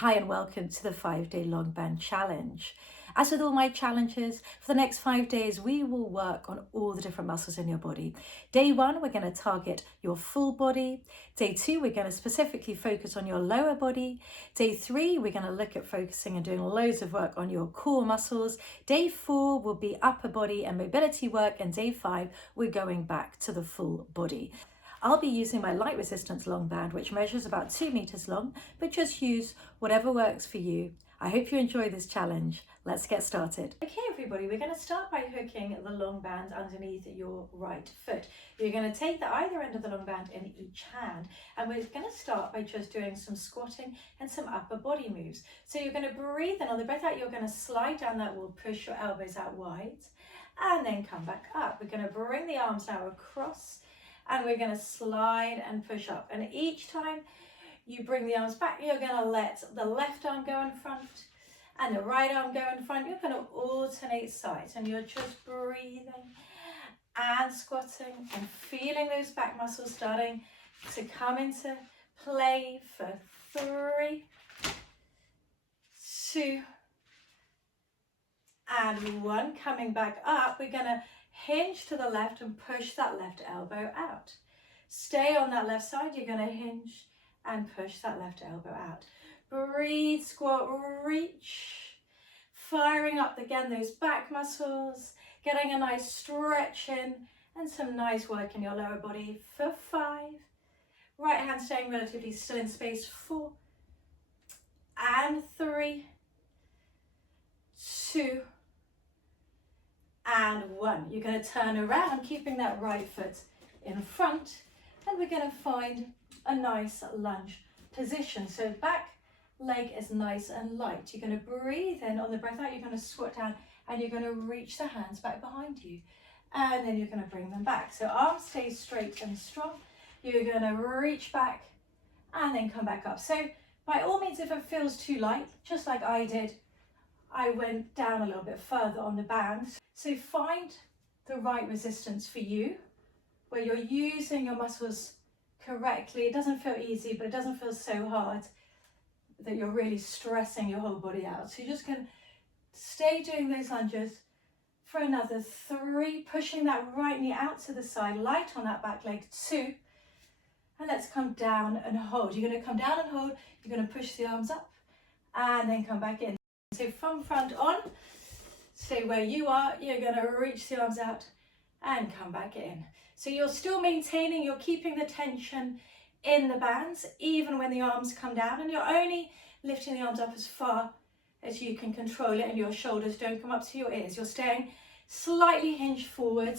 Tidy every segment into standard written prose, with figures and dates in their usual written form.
Hi and welcome to the 5-day long band challenge. As with all my challenges, for the next 5 days, we will work on all the different muscles in your body. Day 1, we're going to target your full body. Day 2, we're going to specifically focus on your lower body. Day 3, we're going to look at focusing and doing loads of work on your core muscles. Day 4 will be upper body and mobility work. And day 5, we're going back to the full body. I'll be using my light resistance long band, which measures about 2 meters long, but just use whatever works for you. I hope you enjoy this challenge. Let's get started. Okay, everybody, we're going to start by hooking the long band underneath your right foot. You're going to take the either end of the long band in each hand, and we're going to start by just doing some squatting and some upper body moves. So you're going to breathe in. On the breath out, you're going to slide down. That will push your elbows out wide, and then come back up. We're going to bring the arms now across, and we're going to slide and push up. And each time you bring the arms back, you're going to let the left arm go in front and the right arm go in front. You're going to alternate sides, and you're just breathing and squatting and feeling those back muscles starting to come into play for 3, 2, and 1. Coming back up, we're going to hinge to the left and push that left elbow out. Stay on that left side. You're going to hinge and push that left elbow out. Breathe, squat, reach. Firing up again those back muscles. Getting a nice stretch in and some nice work in your lower body for 5. Right hand staying relatively still in space. 4 and 3, 2, and 1. You're going to turn around, keeping that right foot in front, and we're going to find a nice lunge position. So back leg is nice and light. You're going to breathe in. On the breath out, you're going to squat down, and you're going to reach the hands back behind you, and then you're going to bring them back. So arms stay straight and strong. You're going to reach back and then come back up. So by all means, if it feels too light, just like I did, I went down a little bit further on the band. So find the right resistance for you, where you're using your muscles correctly. It doesn't feel easy, but it doesn't feel so hard that you're really stressing your whole body out. So you're just going to stay doing those lunges for another 3, pushing that right knee out to the side, light on that back leg. 2, and let's come down and hold. You're going to come down and hold. You're going to push the arms up and then come back in. So from front on, stay where you are. You're going to reach the arms out and come back in. So you're still maintaining, you're keeping the tension in the bands, even when the arms come down, and you're only lifting the arms up as far as you can control it, and your shoulders don't come up to your ears. You're staying slightly hinged forward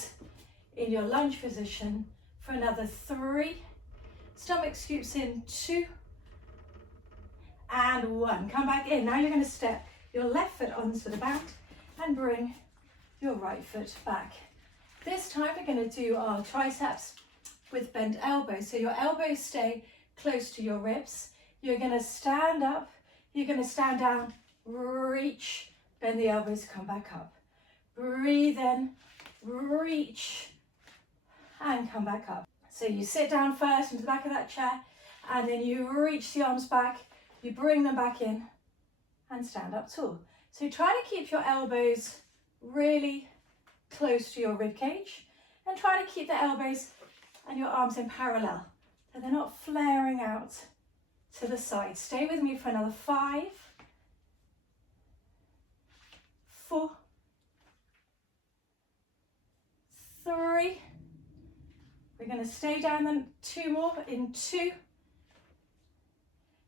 in your lunge position for another 3. Stomach scoops in. 2 and 1. Come back in. Now you're going to step your left foot onto the band and bring your right foot back. This time we're going to do our triceps with bent elbows. So your elbows stay close to your ribs. You're going to stand up, you're going to stand down, reach, bend the elbows, come back up. Breathe in, reach, and come back up. So you sit down first into the back of that chair, and then you reach the arms back, you bring them back in, and stand up tall. So try to keep your elbows really close to your rib cage, and try to keep the elbows and your arms in parallel, so they're not flaring out to the side. Stay with me for another 5, 4, 3. We're going to stay down then 2 more in 2.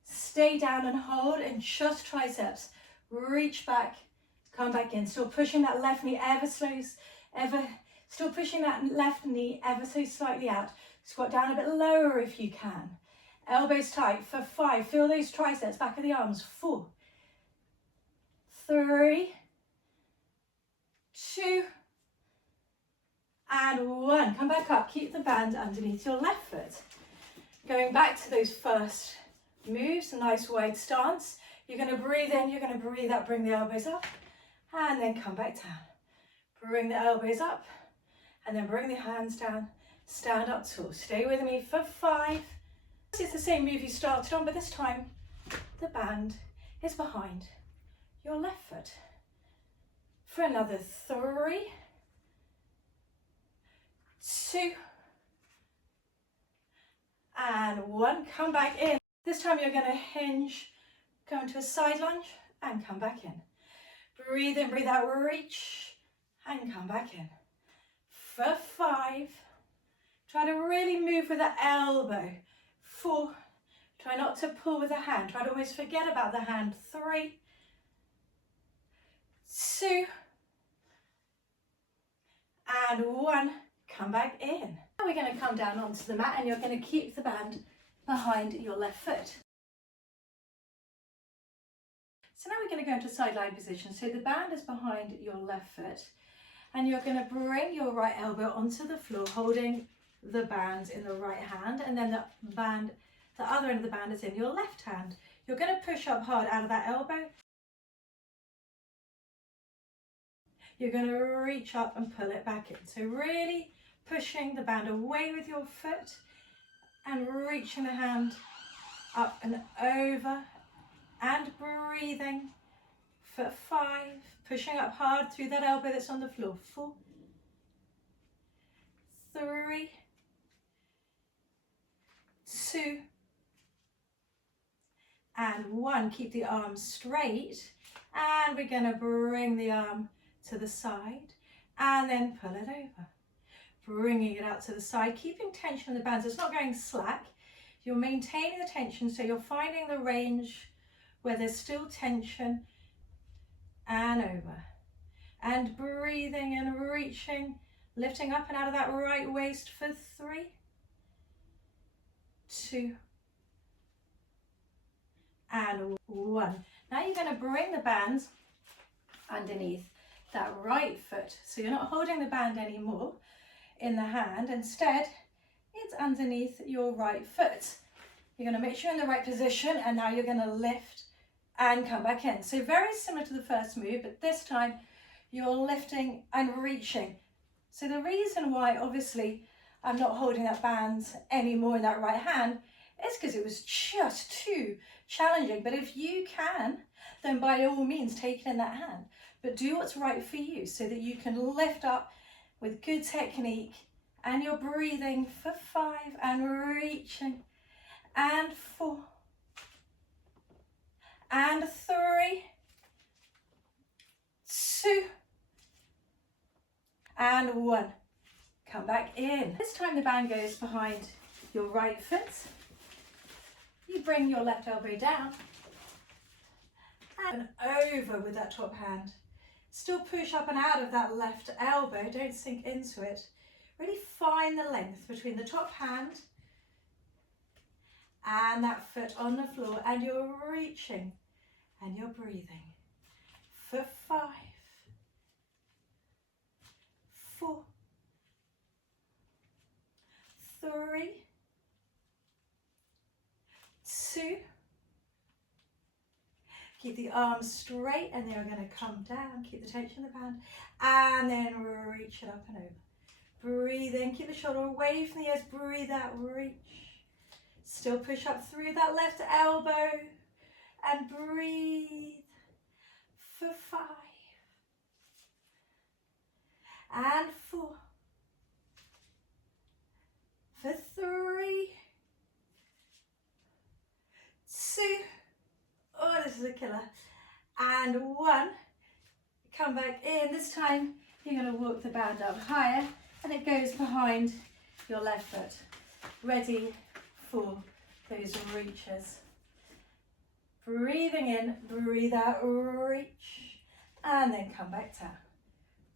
Stay down and hold, and just triceps. Reach back, come back in. Still pushing that left knee still pushing that left knee ever so slightly out. Squat down a bit lower if you can. Elbows tight for 5. Feel those triceps, back of the arms. 4, 3, 2, and 1. Come back up. Keep the band underneath your left foot. Going back to those first moves, a nice wide stance. You're going to breathe in, you're going to breathe out, bring the elbows up, and then come back down. Bring the elbows up, and then bring the hands down. Stand up tall. Stay with me for 5. It's the same move you started on, but this time the band is behind your left foot. For another 3, 2, and 1. Come back in. This time you're going to hinge, go into a side lunge and come back in. Breathe in, breathe out, reach and come back in. For 5, try to really move with the elbow. 4, try not to pull with the hand. Try to almost forget about the hand. 3, 2, and 1. Come back in. Now we're going to come down onto the mat and you're going to keep the band behind your left foot. So now we're going to go into side line position. So the band is behind your left foot and you're going to bring your right elbow onto the floor, holding the band in the right hand, and then the other end of the band is in your left hand. You're going to push up hard out of that elbow. You're going to reach up and pull it back in. So really pushing the band away with your foot and reaching the hand up and over and breathing for 5, pushing up hard through that elbow that's on the floor. 4, 3, 2, and 1. Keep the arms straight and we're going to bring the arm to the side and then pull it over. Bringing it out to the side, keeping tension in the bands. It's not going slack. You're maintaining the tension, so you're finding the range where there's still tension and over. And breathing and reaching, lifting up and out of that right waist for 3, 2, and 1. Now you're going to bring the bands underneath that right foot. So you're not holding the band anymore in the hand. Instead, it's underneath your right foot. You're going to make sure you're in the right position and now you're going to lift and come back in. So very similar to the first move, but this time you're lifting and reaching. So the reason why obviously I'm not holding that band anymore in that right hand is because it was just too challenging. But if you can, then by all means take it in that hand. But do what's right for you so that you can lift up with good technique and you're breathing for 5 and reaching and 4 and 3, 2, and 1. Come back in. This time the band goes behind your right foot. You bring your left elbow down and over with that top hand. Still push up and out of that left elbow, don't sink into it. Really find the length between the top hand and that foot on the floor, and you're reaching and you're breathing for 5, 4, 3, 2. Keep the arms straight and they're going to come down. Keep the tension in the band and then reach it up and over. Breathe in, keep the shoulder away from the ears. Breathe out, reach. Still push up through that left elbow and breathe for 5 and 4 for 3, 2. Oh, this is a killer. And 1. Come back in. This time you're going to walk the band up higher and it goes behind your left foot. Ready for those reaches. Breathing in, breathe out, reach, and then come back down.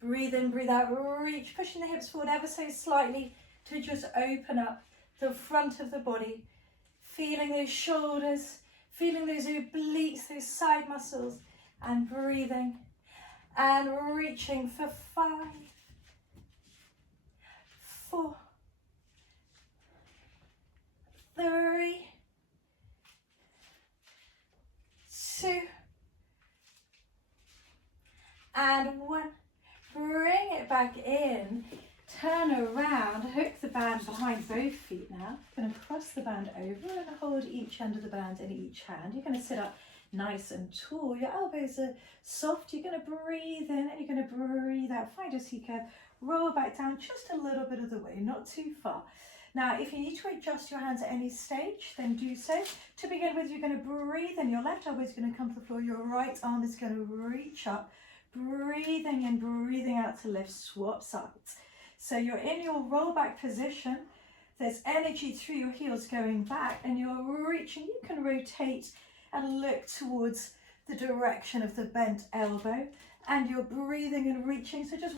Breathe in, breathe out, reach, pushing the hips forward ever so slightly to just open up the front of the body, feeling those shoulders, feeling those obliques, those side muscles, and breathing and reaching for 5, 4, 3, 2, and 1. Bring it back in. Turn around, hook the band behind both feet now. Going to cross the band over and hold each end of the band in each hand. You're going to sit up nice and tall. Your elbows are soft. You're going to breathe in and you're going to breathe out. Find your C curve. Roll back down just a little bit of the way, not too far. Now, if you need to adjust your hands at any stage, then do so. To begin with, you're going to breathe in. Your left elbow is going to come to the floor. Your right arm is going to reach up. Breathing in, breathing out to lift. Swap sides. So you're in your roll back position. There's energy through your heels going back and you're reaching. You can rotate and look towards the direction of the bent elbow and you're breathing and reaching. So just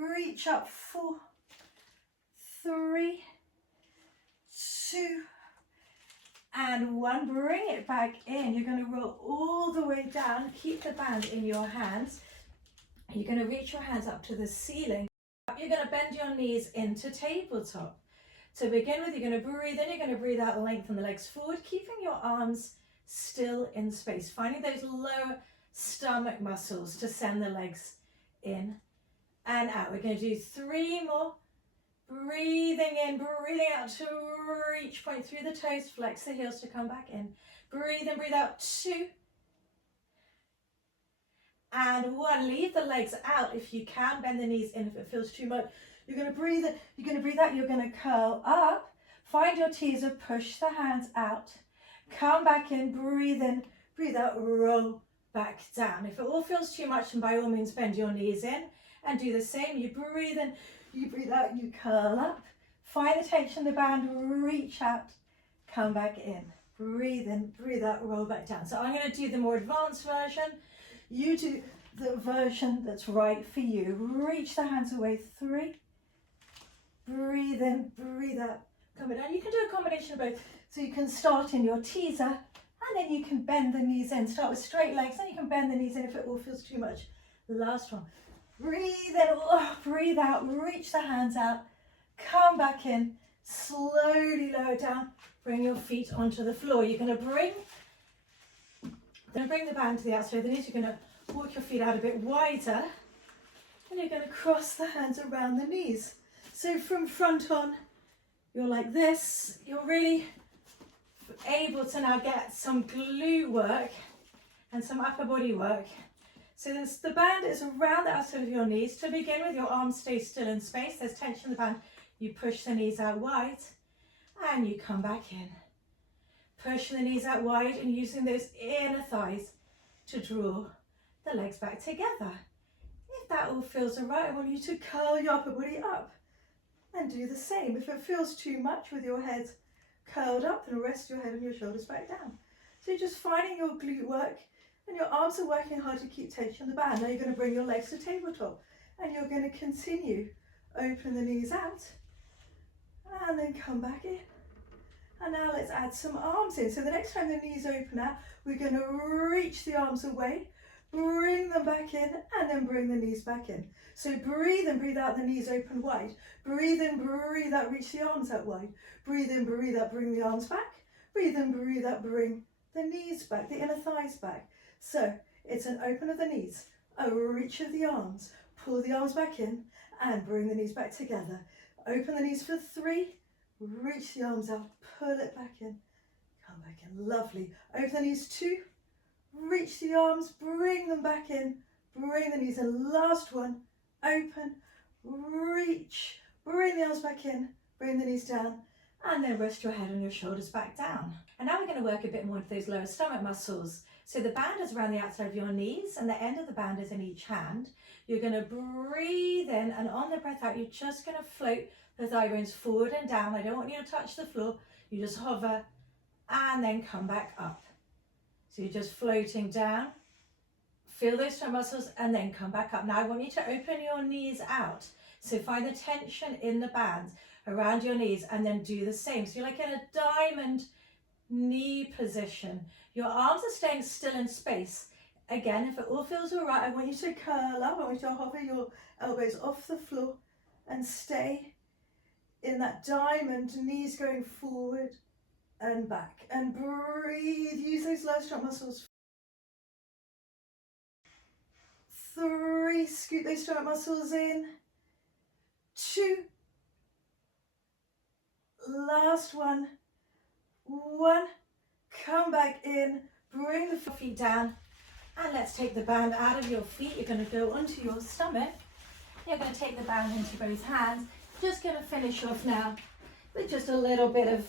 reach up, 4, 3, 2, and 1. Bring it back in. You're going to roll all the way down. Keep the band in your hands. You're going to reach your hands up to the ceiling. You're going to bend your knees into tabletop. To begin with, you're going to breathe in, you're going to breathe out, lengthen the legs forward, keeping your arms still in space, finding those lower stomach muscles to send the legs in and out. We're going to do 3 more. Breathing in, breathing out to reach, point through the toes, flex the heels to come back in. Breathe in, breathe out, 2. And 1, leave the legs out if you can, bend the knees in if it feels too much. You're going to breathe in, you're going to breathe out, you're going to curl up, find your teaser, push the hands out, come back in, breathe out, roll back down. If it all feels too much, then by all means bend your knees in and do the same. You breathe in, you breathe out, you curl up, find the tension in the band, reach out, come back in, breathe out, roll back down. So I'm going to do the more advanced version. You do the version that's right for you. Reach the hands away, 3. Breathe in, breathe out, come down. You can do a combination of both. So you can start in your teaser and then you can bend the knees in. Start with straight legs, then you can bend the knees in if it all feels too much. Last one. Breathe in, breathe out, reach the hands out, come back in, slowly lower down, bring your feet onto the floor. You're going to bring the band to the outside of the knees. You're going to walk your feet out a bit wider and you're going to cross the hands around the knees. So from front on, you're like this. You're really able to now get some glute work and some upper body work. So the band is around the outside of your knees. To begin with, your arms stay still in space. There's tension in the band. You push the knees out wide and you come back in. Push the knees out wide and using those inner thighs to draw the legs back together. If that all feels all right, I want you to curl your upper body up and do the same. If it feels too much with your head curled up, then rest your head and your shoulders back down. So you're just finding your glute work and your arms are working hard to keep tension in the band. Now you're going to bring your legs to tabletop and you're going to continue. Open the knees out and then come back in. And now let's add some arms in. So the next time the knees open out, we're going to reach the arms away, bring them back in, and then bring the knees back in. So breathe in, breathe out, the knees open wide. Breathe in, breathe out, reach the arms out wide. Breathe in, breathe out, bring the arms back. Breathe in, breathe out, bring the knees back, the inner thighs back. So it's an open of the knees, a reach of the arms, pull the arms back in, and bring the knees back together. Open the knees for 3, reach the arms out, pull it back in, come back in, lovely. Open the knees, 2, reach the arms, bring them back in, bring the knees in, last one, open, reach, bring the arms back in, bring the knees down, and then rest your head and your shoulders back down. And now we're going to work a bit more into those lower stomach muscles. So the band is around the outside of your knees and the end of the band is in each hand. You're going to breathe in and on the breath out, you're just going to float the thigh bones forward and down. I don't want you to touch the floor. You just hover and then come back up. So you're just floating down, feel those stomach muscles and then come back up. Now I want you to open your knees out. So find the tension in the band around your knees and then do the same. So you're like in a diamond knee position. Your arms are staying still in space. Again, if it all feels all right, I want you to curl up. I want you to hover your elbows off the floor and stay in that diamond, knees going forward and back. And breathe, use those low stomach muscles. 3, scoot those stomach muscles in. 2, last one. 1, come back in, Bring the feet down, and let's take the band out of your feet. You're going to go onto your stomach. You're going to take the band into both hands. Just going to finish off now with just a little bit of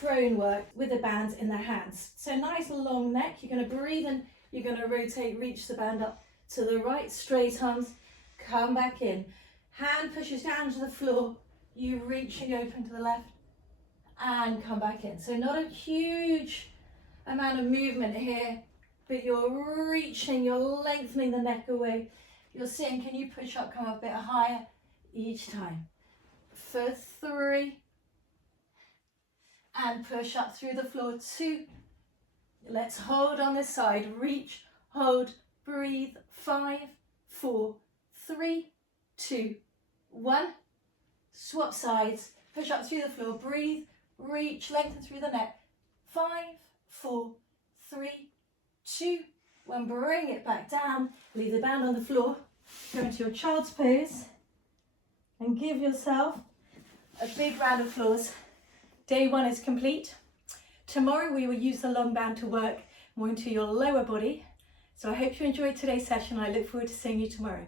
prone work with the bands in the hands. So nice long neck. You're going to breathe in. You're going to rotate, reach the band up to the right, straight arms, come back in. Hand pushes down to the floor. You reaching open to the left and come back in. So not a huge amount of movement here, but you're reaching, you're lengthening the neck away. You're seeing, can you push up, come up a bit higher each time. For 3, and push up through the floor. 2, let's hold on this side, reach, hold, breathe. 5, 4, 3, 2, 1. Swap sides, push up through the floor, breathe, reach, lengthen through the neck. 5, 4, 3, 2, 1. Bring it back down, leave the band on the floor, go into your child's pose, and give yourself a big round of applause. Day 1 is complete. Tomorrow we will use the long band to work more into your lower body. So I hope you enjoyed today's session. I look forward to seeing you tomorrow.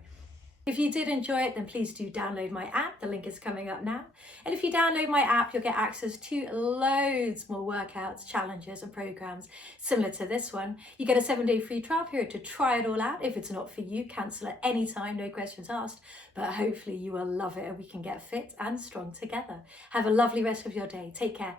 If you did enjoy it, then please do download my app. The link is coming up now. And if you download my app, you'll get access to loads more workouts, challenges and programs similar to this one. You get a 7-day free trial period to try it all out. If it's not for you, cancel at any time, no questions asked. But hopefully you will love it and we can get fit and strong together. Have a lovely rest of your day. Take care.